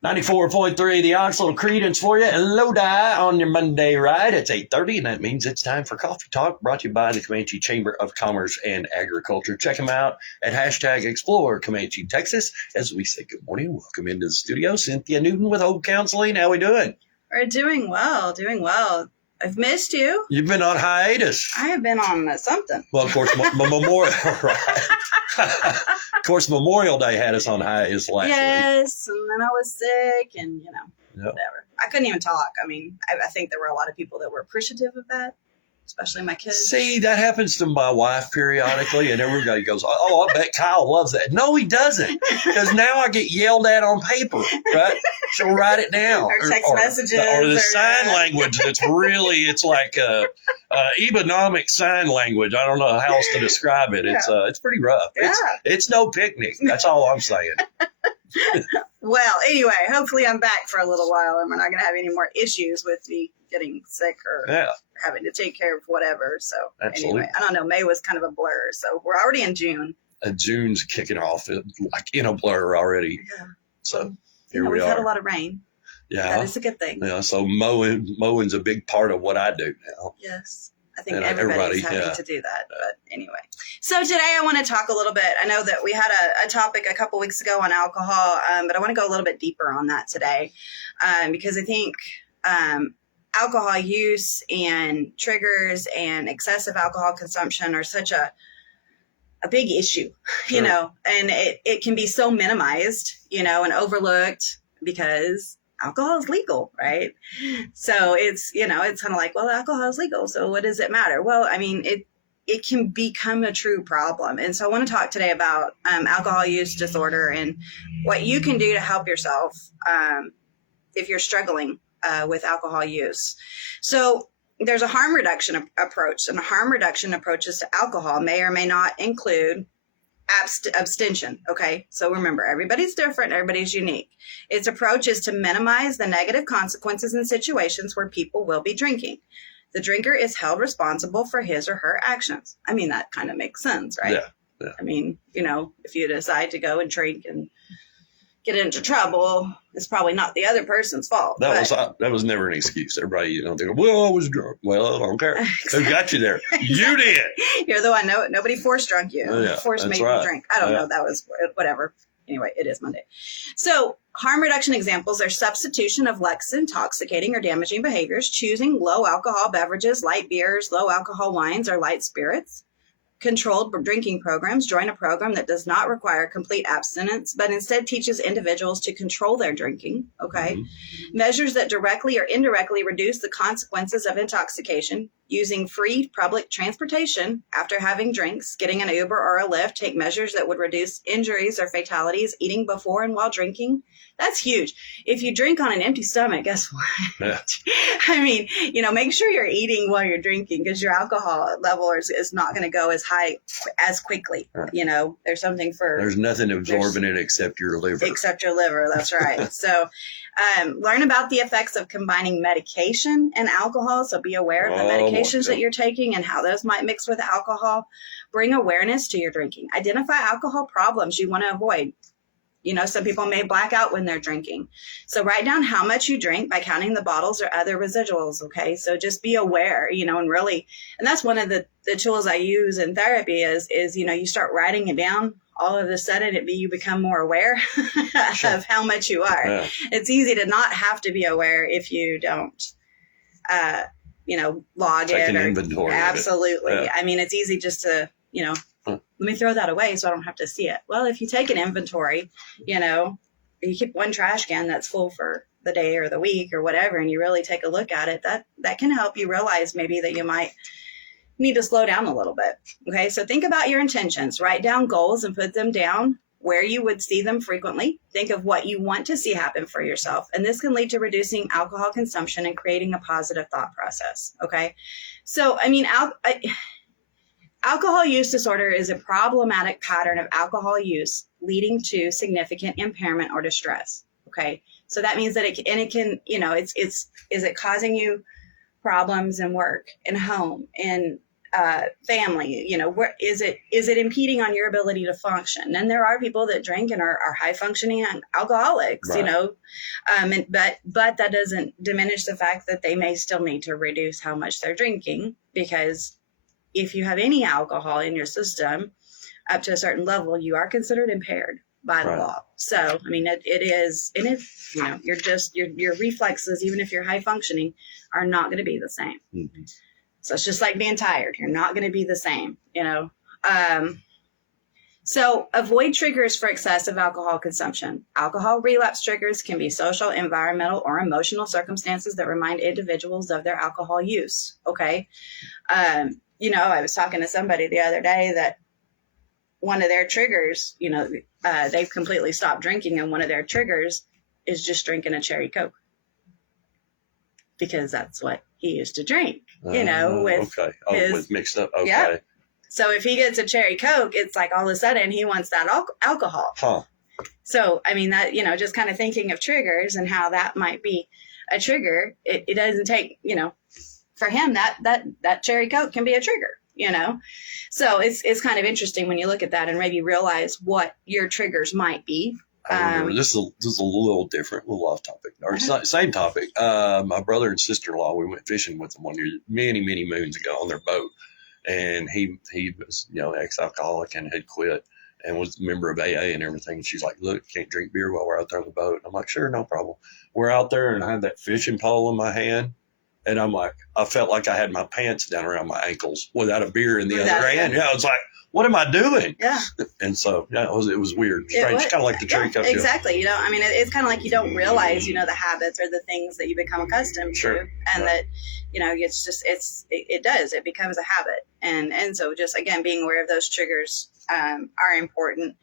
94.3 The Ox, little credence for you. Hello, die on your Monday ride. It's 8:30, and that means it's time for Coffee Talk, brought to you by the Comanche Chamber of Commerce and Agriculture. Check them out at #Explore Comanche, Texas. As we say good morning, welcome into the studio, Cynthia Newton with Hope Counseling. How we doing? We're doing well, doing well. I've missed you. You've been on hiatus. I have been on something. Well, of course, Memorial, right? Of course, Memorial Day had us on hiatus last week. Yes, and then I was sick, and Yep. whatever. I couldn't even talk. I mean, I think there were a lot of people that were appreciative of that, especially my kids. See, that happens to my wife periodically, and everybody goes, "Oh, I bet Kyle loves that." No, he doesn't, because now I get yelled at on paper, right? She'll write it down. Or text messages. Or the sign language that's really, it's like ebonomic sign language. I don't know how else to describe it. It's pretty rough. Yeah. It's no picnic. That's all I'm saying. Well, anyway, hopefully I'm back for a little while, and we're not going to have any more issues with me getting sick or having to take care of whatever. So Anyway, I don't know. May was kind of a blur. So we're already in June. June's kicking off like in a blur already. Yeah. So here we we've are. had a lot of rain. Yeah. That is a good thing. Yeah. So mowing's a big part of what I do now. Yes. I think everybody's having to do that. But anyway. So today I want to talk a little bit. I know that we had a topic a couple weeks ago on alcohol, but I want to go a little bit deeper on that today because I think alcohol use and triggers and excessive alcohol consumption are such a big issue, Sure. and it can be so minimized, and overlooked because alcohol is legal, right? So it's kind of like, well, alcohol is legal, so what does it matter? Well, I mean, it can become a true problem. And so I want to talk today about alcohol use disorder and what you can do to help yourself if you're struggling with alcohol use. So there's a harm reduction approach, and harm reduction approaches to alcohol may or may not include abstention. Okay. So remember, everybody's different. Everybody's unique. Its approach is to minimize the negative consequences in situations where people will be drinking. The drinker is held responsible for his or her actions. I mean, that kind of makes sense, right? Yeah. I mean, if you decide to go and drink and get into trouble, it's probably not the other person's fault. That was never an excuse. Everybody, they go, well, I was drunk. Well, I don't care. Who got you there? You did. You're the one. Nobody forced drunk you. Forced made you drink. I don't know. That was whatever. Anyway, it is Monday. So harm reduction examples are substitution of less intoxicating or damaging behaviors, choosing low alcohol beverages, light beers, low alcohol wines, or light spirits. Controlled drinking programs. Join a program that does not require complete abstinence, but instead teaches individuals to control their drinking. Okay. Mm-hmm. Measures that directly or indirectly reduce the consequences of intoxication. Using free public transportation after having drinks, getting an Uber or a Lyft. Take measures that would reduce injuries or fatalities. Eating before and while drinking. That's huge. If you drink on an empty stomach, guess what? Yeah. I mean, make sure you're eating while you're drinking, because your alcohol level is not going to go as high as quickly. Right. There's nothing absorbing it except your liver. Except your liver. That's right. So learn about the effects of combining medication and alcohol. So be aware of the medications that you're taking and how those might mix with alcohol. Bring awareness to your drinking. Identify alcohol problems you want to avoid. Some people may black out when they're drinking. So write down how much you drink by counting the bottles or other residuals. Okay. So just be aware, and that's one of the tools I use in therapy is, you start writing it down. All of a sudden you become more aware Sure. of how much you are. Yeah. It's easy to not have to be aware if you don't, log Take it. an inventory. Absolutely. Yeah. I mean, it's easy just to, let me throw that away so I don't have to see it. Well, if you take an inventory, you keep one trash can that's full for the day or the week or whatever, and you really take a look at it, that can help you realize maybe that you might need to slow down a little bit. Okay. So think about your intentions, write down goals and put them down where you would see them frequently. Think of what you want to see happen for yourself. And this can lead to reducing alcohol consumption and creating a positive thought process. Okay. So, I mean, Alcohol use disorder is a problematic pattern of alcohol use leading to significant impairment or distress. Okay, so that means that it can, you know, is it causing you problems in work, in home, in family? You know, where is it impeding on your ability to function? And there are people that drink and are high functioning alcoholics, Right. you know, but that doesn't diminish the fact that they may still need to reduce how much they're drinking, because if you have any alcohol in your system up to a certain level, you are considered impaired by the Right. law. So, I mean, it is, and it, you know, you're just, your reflexes, even if you're high functioning, are not going to be the same. Mm-hmm. So it's just like being tired. You're not going to be the same, you know? So avoid triggers for excessive alcohol consumption. Alcohol relapse triggers can be social, environmental, or emotional circumstances that remind individuals of their alcohol use. Okay. You know, I was talking to somebody the other day that one of their triggers, you know, they've completely stopped drinking, and one of their triggers is just drinking a cherry Coke, because that's what he used to drink, you know, with okay. With mixed up. Okay. Yeah. So if he gets a cherry Coke, it's like all of a sudden he wants that alcohol. Huh. So, I mean, that, you know, just kind of thinking of triggers and how that might be a trigger, it doesn't take, you know, for him, that cherry Coke can be a trigger, you know? So it's kind of interesting when you look at that and maybe realize what your triggers might be. I remember this is a little different, a little off topic, or same topic. My brother and sister-in-law, we went fishing with them one year, many moons ago, on their boat, and he was, you know, ex-alcoholic and had quit and was a member of AA and everything. And she's like, "Look, can't drink beer while we're out there on the boat." And I'm like, "Sure, no problem." We're out there, and I had that fishing pole in my hand, and I'm like, I felt like I had my pants down around my ankles without a beer in the other hand. Yeah, I was like, what am I doing? Yeah. And so, yeah, it was weird. Strange. Kind of like the cherry Coke. Exactly. You know, I mean, it's kind of like you don't realize, you know, the habits or the things that you become accustomed to, and that, you know, it's just, it becomes a habit. And so just, again, being aware of those triggers are important,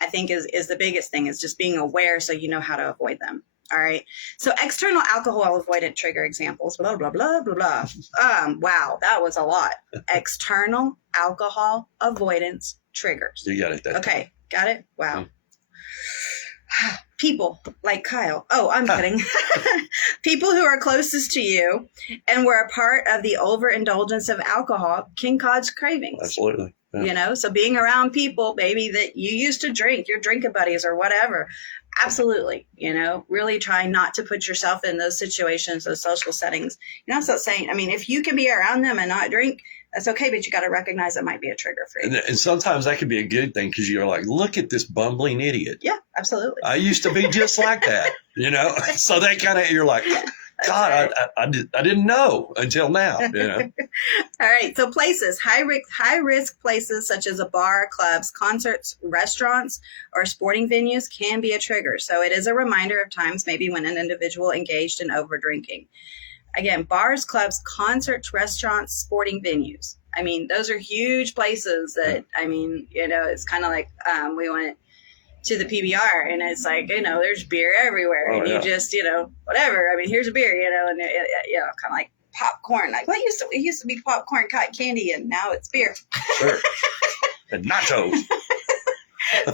I think is the biggest thing, is just being aware so you know how to avoid them. All right. So external alcohol avoidant trigger examples, blah, blah, blah, blah, blah. Wow, that was a lot. External alcohol avoidance triggers. You got it. Okay. Got it? Wow. People like Kyle. Oh, I'm kidding. People who are closest to you and were a part of the overindulgence of alcohol can cause cravings. Absolutely. Yeah. You know, so being around people, maybe that you used to drink, your drinking buddies or whatever. Absolutely. You know, really try not to put yourself in those situations, those social settings. You know, so saying, I mean, if you can be around them and not drink, that's okay, but you got to recognize it might be a trigger for you. And sometimes that can be a good thing, because you're like, look at this bumbling idiot. Yeah, absolutely. I used to be just like that, you know? So they kind of, you're like, God, right. I didn't know until now, you know? All right. So places, high risk places such as a bar, clubs, concerts, restaurants, or sporting venues can be a trigger. So it is a reminder of times maybe when an individual engaged in over drinking. Again, bars, clubs, concerts, restaurants, sporting venues. I mean, those are huge places that, I mean, you know, it's kind of like we went to the PBR and it's like, you know, there's beer everywhere. And you just, you know, whatever. I mean, here's a beer, you know, and, you know, kind of like popcorn. Like, what used to be popcorn, cotton candy, and now it's beer. Sure. And nachos.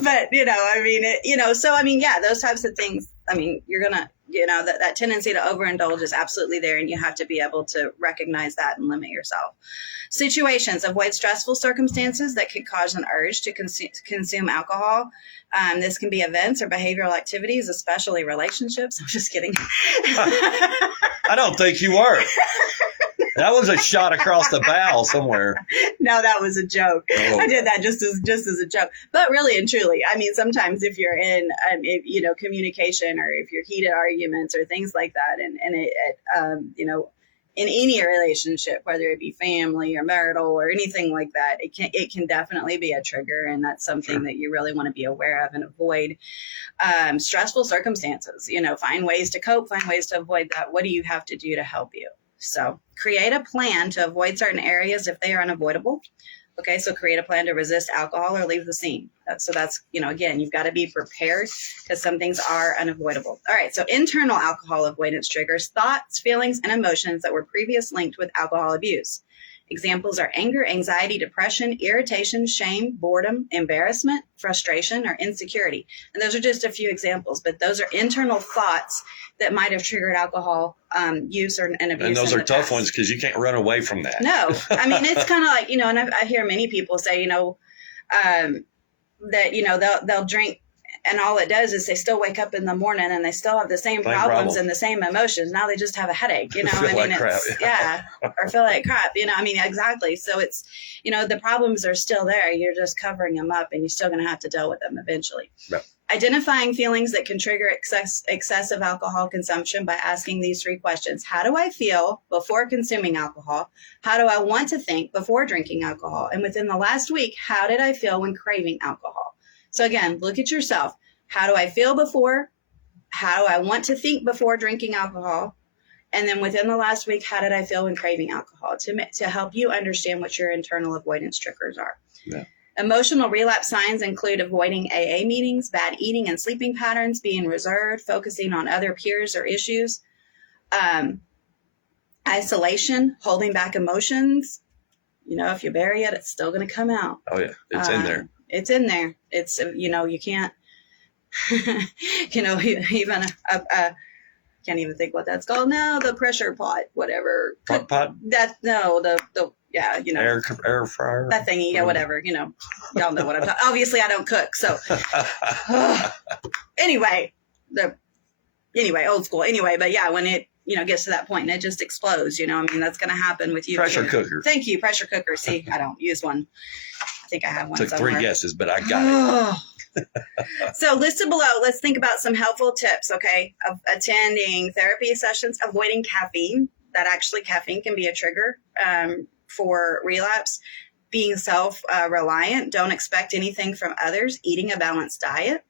But, you know, I mean, you know, so, I mean, yeah, those types of things, I mean, you're going to, you know, that tendency to overindulge is absolutely there, and you have to be able to recognize that and limit yourself. Situations, avoid stressful circumstances that could cause an urge to consume alcohol. This can be events or behavioral activities, especially relationships. I'm just kidding. I don't think you were. That was a shot across the bow somewhere. No, that was a joke. Oh. I did that just as a joke. But really and truly, I mean, sometimes if you're in, you know, communication, or if you're heated arguments or things like that, and you know, in any relationship, whether it be family or marital or anything like that, it can definitely be a trigger, and that's something that you really want to be aware of and avoid. Stressful circumstances, you know, find ways to cope, find ways to avoid that. What do you have to do to help you? So create a plan to avoid certain areas if they are unavoidable. Okay, so create a plan to resist alcohol or leave the scene. So that's, you know, again, you've got to be prepared, because some things are unavoidable. All right, so internal alcohol avoidance triggers thoughts, feelings, and emotions that were previously linked with alcohol abuse. Examples are anger, anxiety, depression, irritation, shame, boredom, embarrassment, frustration, or insecurity. And those are just a few examples, but those are internal thoughts that might have triggered alcohol use or an abuse. And those in are the tough past. ones because you can't run away from that. No, I mean, it's kind of like, you know, and I hear many people say, you know, that, you know, they'll drink and all it does is they still wake up in the morning and they still have the same problems and the same emotions. Now they just have a headache, you know, Feel I mean, like crap, yeah, or feel like crap, you know, I mean, exactly. So it's, you know, the problems are still there. You're just covering them up and you're still going to have to deal with them eventually. Yep. Identifying feelings that can trigger excessive alcohol consumption by asking these 3 questions. How do I feel before consuming alcohol? How do I want to think before drinking alcohol? And within the last week, how did I feel when craving alcohol? So again, look at yourself. How do I feel before? How do I want to think before drinking alcohol? And then within the last week, how did I feel when craving alcohol? To help you understand what your internal avoidance triggers are. Yeah. Emotional relapse signs include avoiding AA meetings, bad eating and sleeping patterns, being reserved, focusing on other peers or issues, isolation, holding back emotions. You know, if you bury it, it's still going to come out. Oh, yeah. It's in there. It's in there. It's, you know, you can't, you know, even can't even think what that's called now. The pressure pot, whatever. Pot? That, no, the yeah, you know. Air fryer? That thingy, yeah, whatever, you know. Y'all know what I'm talking. Obviously, I don't cook, so. Anyway, old school. Anyway, but yeah, when it, you know, gets to that point and it just explodes, you know, I mean, that's going to happen with you. Pressure too. cooker. Thank you, pressure cooker. See, I don't use one. I think I have one Took somewhere. 3 guesses, but I got it. So listed below, let's think about some helpful tips, okay, of attending therapy sessions, avoiding caffeine. That actually caffeine can be a trigger for relapse. Being self-reliant, don't expect anything from others. Eating a balanced diet.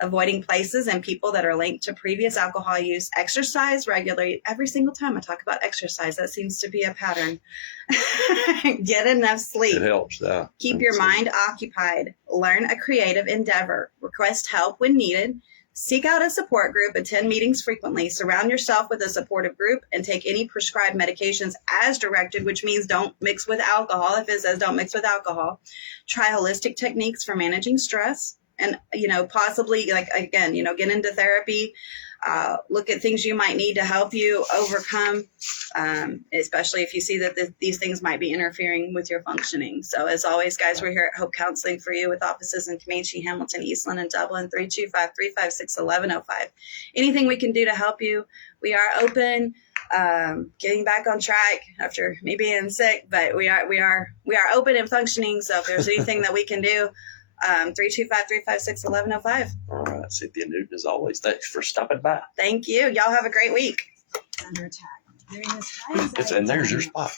Avoiding places and people that are linked to previous alcohol use. Exercise regularly. Every single time I talk about exercise, that seems to be a pattern. Get enough sleep. It helps. Keep your mind occupied. Learn a creative endeavor. Request help when needed. Seek out a support group. Attend meetings frequently. Surround yourself with a supportive group and take any prescribed medications as directed, which means don't mix with alcohol. If it says don't mix with alcohol. Try holistic techniques for managing stress. And, you know, possibly, like, again, you know, get into therapy, look at things you might need to help you overcome, especially if you see that these things might be interfering with your functioning. So as always, guys, we're here at Hope Counseling for you with offices in Comanche, Hamilton, Eastland, and Dublin, 325-356-1105. Anything we can do to help you, we are open. Getting back on track after me being sick, but we are open and functioning. So if there's anything that we can do, 325-356-1105. All right, Cynthia Newton, as always, thanks for stopping by. Thank you. Y'all have a great week. Under attack. And there's your spot.